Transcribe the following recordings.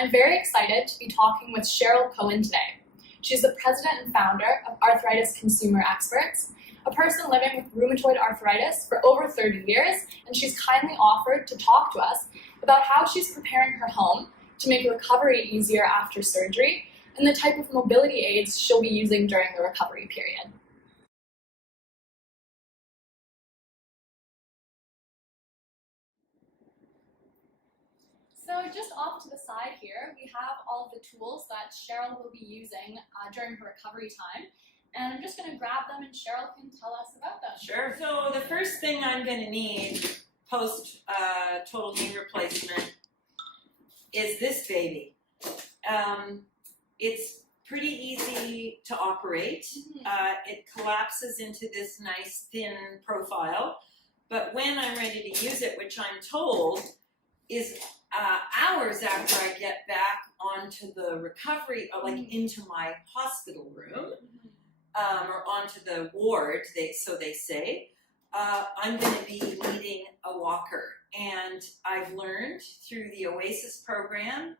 I'm very excited to be talking with Cheryl Koehn today. She's the president and founder of Arthritis Consumer Experts, a person living with rheumatoid arthritis for over 30 years, and she's kindly offered to talk to us about how she's preparing her home to make recovery easier after surgery and the type of mobility aids she'll be using during the recovery period. So just off to the side here, we have all of the tools that Cheryl will be using during her recovery time. And I'm just going to grab them and Cheryl can tell us about them. Sure. So the first thing I'm going to need post total knee replacement is this baby. It's pretty easy to operate. It collapses into this nice thin profile. But when I'm ready to use it, which I'm told is hours after I get back onto the recovery, like into my hospital room, or onto the ward, so they say, I'm going to be needing a walker. And I've learned through the OASIS program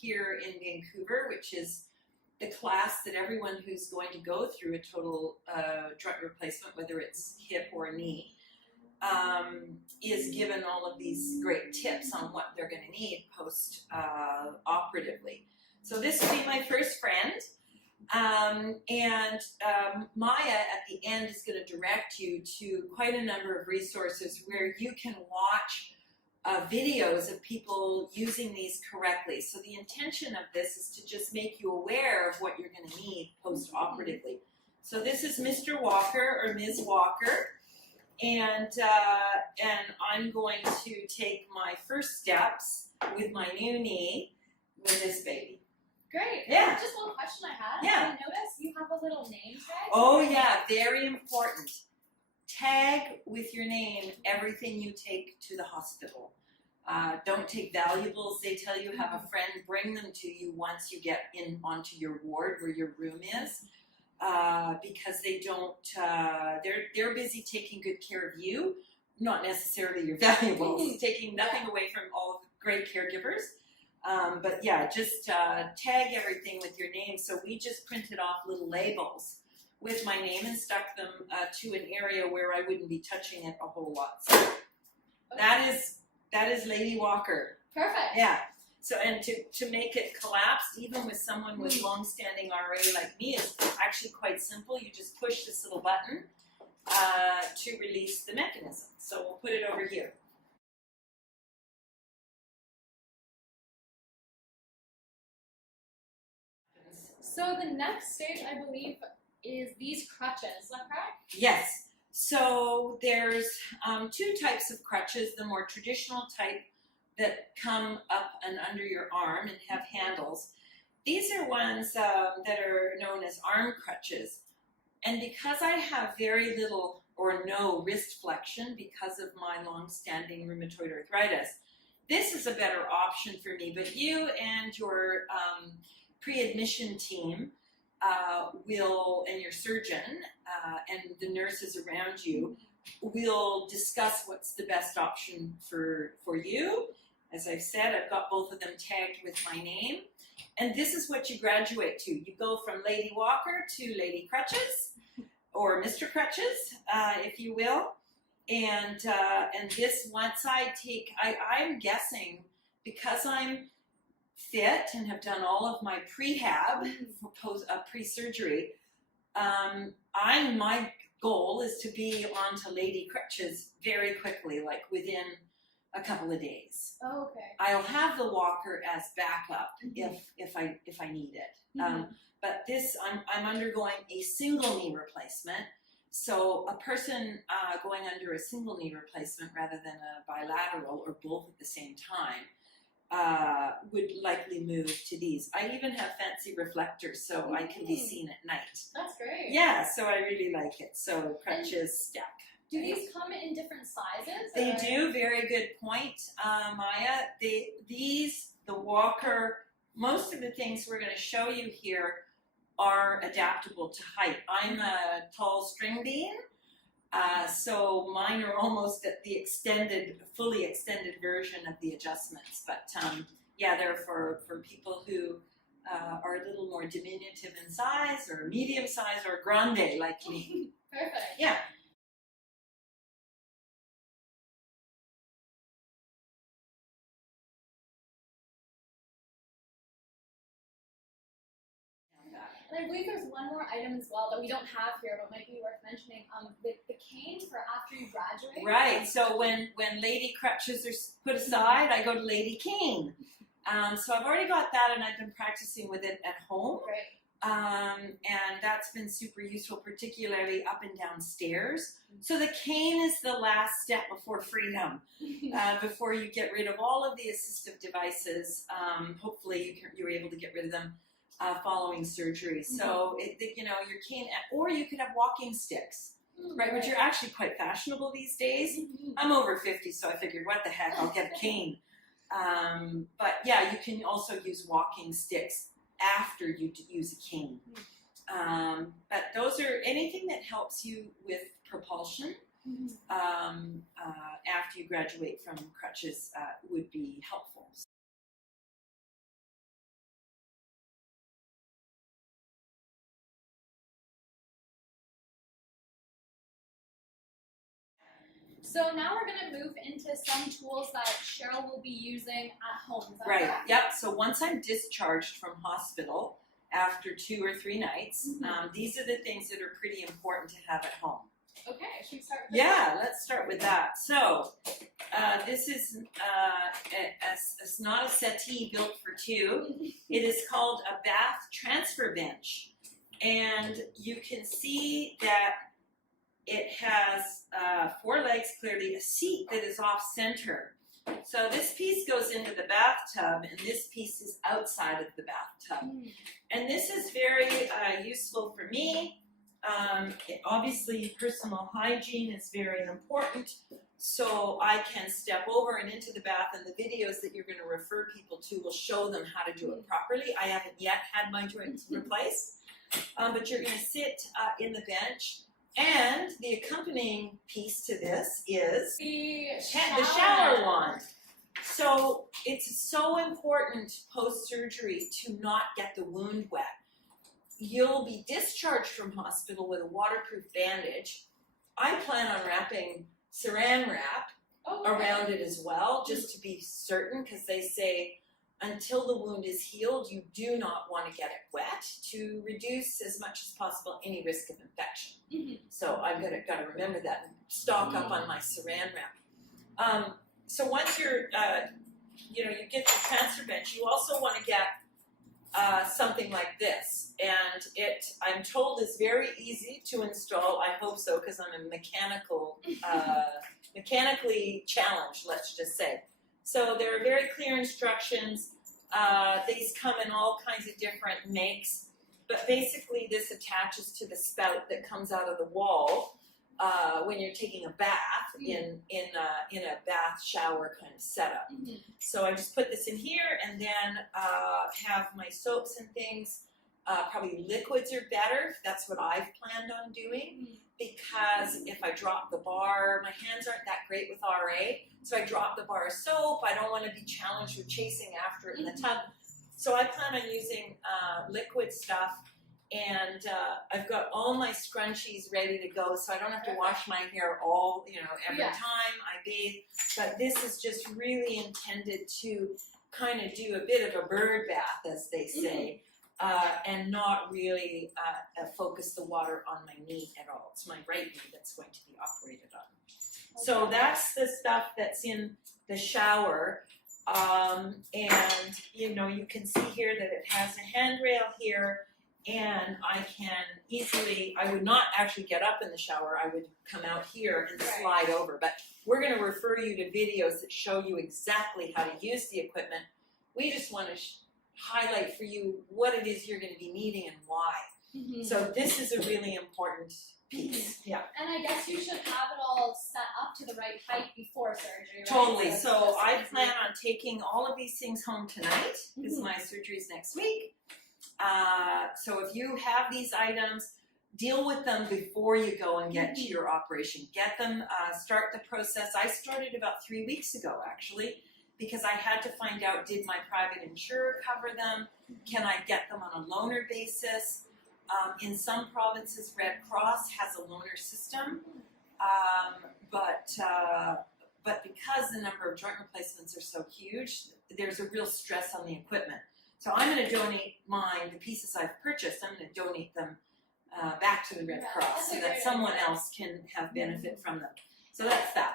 here in Vancouver, which is the class that everyone who's going to go through a total joint replacement, whether it's hip or knee, is given all of these great tips on what they're going to need post-operatively. So this will be my first friend. Maya at the end is going to direct you to quite a number of resources where you can watch videos of people using these correctly. So the intention of this is to just make you aware of what you're going to need post-operatively. So this is Mr. Walker or Ms. Walker, and I'm going to take my first steps with my new knee with this baby. Great. Yeah. Just one question I had. Yeah. I noticed you have a little name tag. Oh yeah, very important. Tag with your name everything you take to the hospital. Don't take valuables. They tell you have a friend bring them to you once you get in onto your ward where your room is, because they don't. They're busy taking good care of you, not necessarily your valuables. Taking nothing away from all of the great caregivers. But yeah, just tag everything with your name. So we just printed off little labels with my name and stuck them to an area where I wouldn't be touching it a whole lot. So that is Lady Walker. Perfect. Yeah. So and to make it collapse, even with someone with long-standing RA like me, is actually quite simple. You just push this little button to release the mechanism. So we'll put it over here. So the next stage, I believe, is these crutches. Is that correct? Yes. So there's two types of crutches, the more traditional type that come up and under your arm and have handles. These are ones that are known as arm crutches. And because I have very little or no wrist flexion because of my long-standing rheumatoid arthritis, this is a better option for me. But you and your pre-admission team and your surgeon and the nurses around you will discuss what's the best option for you. As I've said, I've got both of them tagged with my name. And this is what you graduate to. You go from Lady Walker to Lady Crutches, or Mr. Crutches, if you will. And this, once I take, I'm guessing, because I'm fit and have done all of my prehab pre-surgery, my goal is to be onto Lady Crutches very quickly, like within a couple of days. Oh, okay. I'll have the walker as backup if I need it. But this, I'm undergoing a single knee replacement. So a person going under a single knee replacement rather than a bilateral or both at the same time would likely move to these. I even have fancy reflectors so I can be seen at night. That's great. Yeah, so I really like it. So crutches stack. Do these come in different sizes? They do. Very good point, Maya. The walker, most of the things we're going to show you here are adaptable to height. I'm a tall string bean, so mine are almost at the fully extended version of the adjustments. But yeah, they're for people who are a little more diminutive in size, or medium size, or grande like me. Perfect. Yeah. And I believe there's one more item as well that we don't have here, but might be worth mentioning. The canes for after you graduate. Right. So when Lady Crutches are put aside, I go to Lady Cane. So I've already got that, and I've been practicing with it at home. Great. And that's been super useful, particularly up and down stairs. So the cane is the last step before freedom, before you get rid of all of the assistive devices. Hopefully you're able to get rid of them following surgery. So your cane, or you could have walking sticks, right? Which are actually quite fashionable these days. I'm over 50, so I figured, what the heck, I'll get a cane. But yeah, you can also use walking sticks after you use a cane. But those are anything that helps you with propulsion after you graduate from crutches would be helpful. So now we're going to move into some tools that Cheryl will be using at home. Is that Right, correct? yep. So once I'm discharged from hospital after 2 or 3 nights, these are the things that are pretty important to have at home. Okay, should we start with Yeah, let's start with that. So this is it's not a settee built for 2. It is called a bath transfer bench. And you can see that it has 4 legs, clearly, a seat that is off center. So this piece goes into the bathtub, and this piece is outside of the bathtub. And this is very useful for me. Obviously, personal hygiene is very important. So I can step over and into the bath, and the videos that you're going to refer people to will show them how to do it properly. I haven't yet had my joints replaced, but you're going to sit in the bench. And the accompanying piece to this is the shower wand. So it's so important post-surgery to not get the wound wet. You'll be discharged from hospital with a waterproof bandage. I plan on wrapping saran wrap around it as well, just to be certain, because they say until the wound is healed, you do not want to get it wet to reduce as much as possible any risk of infection. So I've got to remember that and stock up on my saran wrap. So once you're, you get the transfer bench, you also want to get something like this, and it, I'm told, is very easy to install. I hope so, because I'm a mechanically challenged, let's just say. So there are very clear instructions. These come in all kinds of different makes, but basically this attaches to the spout that comes out of the wall when you're taking a bath in a bath shower kind of setup. So I just put this in here, and then have my soaps and things. Probably liquids are better. That's what I've planned on doing, because if I drop the bar, my hands aren't that great with RA, so I drop the bar of soap. I don't want to be challenged with chasing after it in the tub. So I plan on using liquid stuff, and I've got all my scrunchies ready to go, so I don't have to wash my hair every time I bathe. But this is just really intended to kind of do a bit of a bird bath, as they say. And not really focus the water on my knee at all. It's my right knee that's going to be operated on. Okay. So that's the stuff that's in the shower. And you can see here that it has a handrail here, and I can easily, I would not actually get up in the shower, I would come out here and slide over. But we're going to refer you to videos that show you exactly how to use the equipment. We just want to highlight for you what it is you're going to be needing and why. So this is a really important piece. Yeah. And I guess you should have it all set up to the right height before surgery, right? Totally. So I plan on taking all of these things home tonight, because my surgery is next week. So if you have these items, deal with them before you go and get to your operation. Get them, start the process. I started about 3 weeks ago, actually. because I had to find out, did my private insurer cover them? Can I get them on a loaner basis? In some provinces, Red Cross has a loaner system, but because the number of joint replacements are so huge, there's a real stress on the equipment. So I'm going to donate the pieces I've purchased, I'm going to donate them back to the Red Cross so that someone else can have benefit from them. So that's that.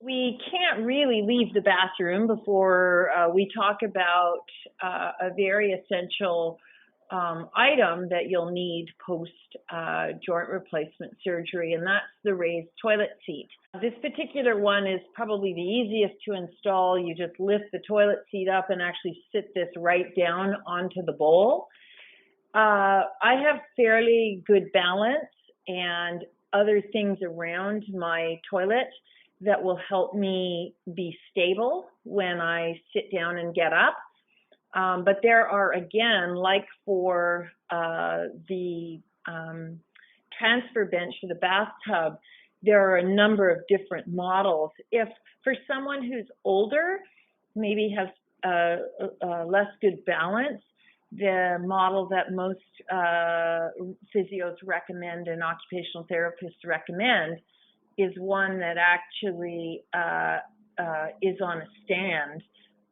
We can't really leave the bathroom before we talk about a very essential item that you'll need post joint replacement surgery, and that's the raised toilet seat. This particular one is probably the easiest to install. You just lift the toilet seat up and actually sit this right down onto the bowl. I have fairly good balance and other things around my toilet that will help me be stable when I sit down and get up. But there are, again, like for the transfer bench for the bathtub, there are a number of different models. If for someone who's older, maybe has less good balance, the model that most physios recommend and occupational therapists recommend is one that actually is on a stand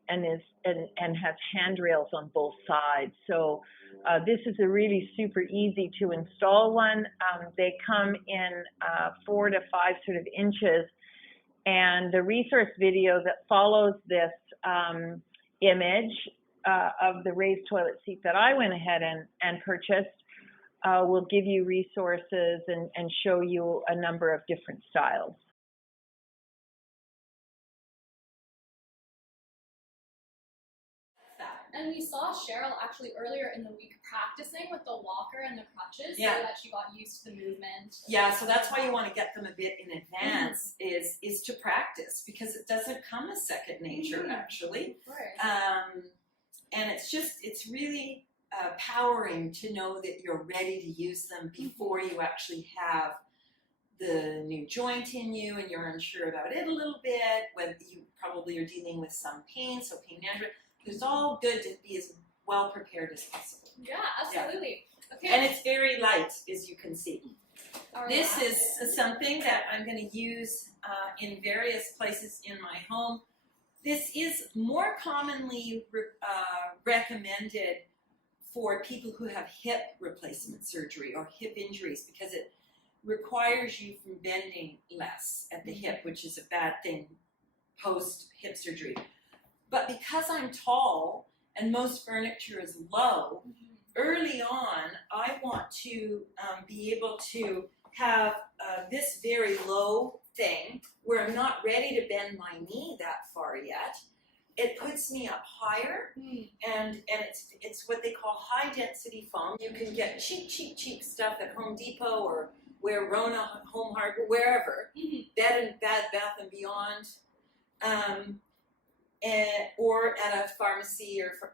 and has handrails on both sides. So this is a really super easy to install one. They come in 4 to 5 sort of inches, and the resource video that follows this image of the raised toilet seat that I went ahead and purchased will give you resources and show you a number of different styles. And we saw Cheryl actually earlier in the week practicing with the walker and the crutches so that she got used to the movement. Yeah, so that's why you want to get them a bit in advance is to practice, because it doesn't come as second nature actually. Of course. And it's really powering to know that you're ready to use them before you actually have the new joint in you and you're unsure about it a little bit, whether you probably are dealing with some pain, so pain management. It's all good to be as well prepared as possible. Yeah, absolutely. Yeah. Okay. And it's very light, as you can see. This last is something that I'm going to use in various places in my home. This is more commonly recommended for people who have hip replacement surgery or hip injuries, because it requires you from bending less at the hip, which is a bad thing post hip surgery. But because I'm tall and most furniture is low, early on I want to be able to have this very low thing where I'm not ready to bend my knee that far yet. It puts me up higher, and it's what they call high density foam. You can get cheap stuff at Home Depot or where Rona Home Hardware, wherever, Bed Bath and Beyond, or at a pharmacy or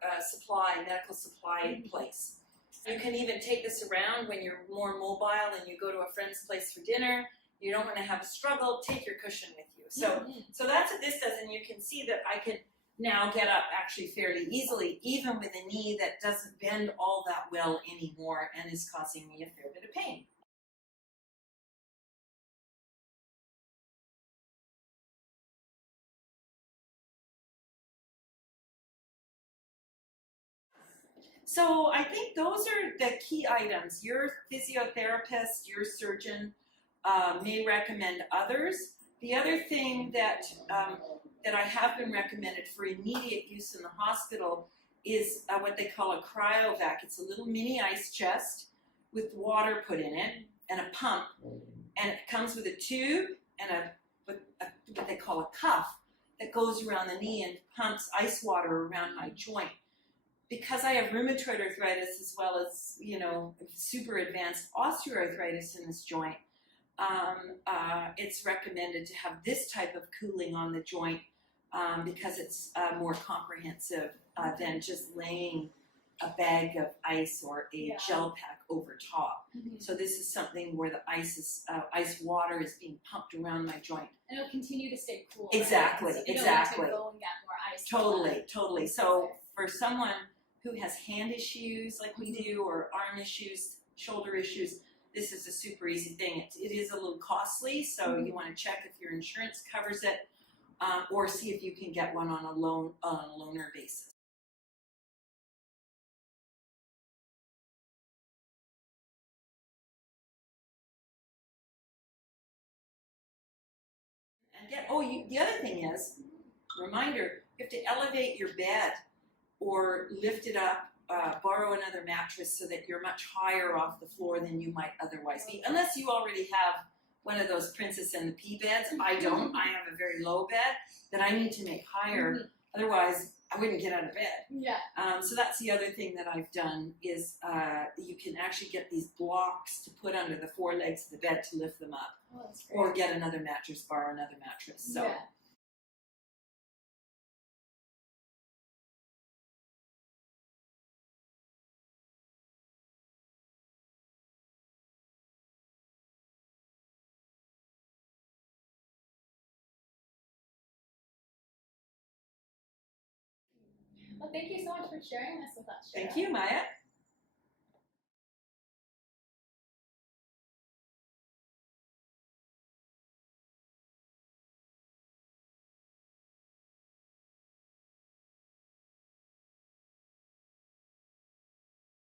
medical supply place. You can even take this around when you're more mobile and you go to a friend's place for dinner. You don't want to have a struggle, take your cushion with you. So that's what this does, and you can see that I can now get up actually fairly easily, even with a knee that doesn't bend all that well anymore and is causing me a fair bit of pain. So I think those are the key items. Your physiotherapist, your surgeon may recommend others. The other thing that I have been recommended for immediate use in the hospital is what they call a cryovac. It's a little mini ice chest with water put in it and a pump, and it comes with a tube and what they call a cuff that goes around the knee and pumps ice water around my joint. Because I have rheumatoid arthritis as well as, super advanced osteoarthritis in this joint, it's recommended to have this type of cooling on the joint because it's more comprehensive than just laying a bag of ice or a Yeah. gel pack over top. Mhm. So this is something where the ice water is being pumped around my joint. And it'll continue to stay cool. Exactly, right? So you exactly. don't need to go and get more ice. Totally. So for someone who has hand issues like we do, or arm issues, shoulder issues, this is a super easy thing. It is a little costly, so you want to check if your insurance covers it, or see if you can get one on a loaner basis. And the other thing is, reminder, you have to elevate your bed or lift it up, borrow another mattress so that you're much higher off the floor than you might otherwise be. Unless you already have one of those Princess and the Pea beds. I don't. I have a very low bed that I need to make higher. Otherwise, I wouldn't get out of bed. Yeah. So that's the other thing that I've done is you can actually get these blocks to put under the four legs of the bed to lift them up. Oh, that's great. Or get another mattress, borrow another mattress. So. Yeah. Well, thank you so much for sharing this with us, Cheryl. Thank you, Maya.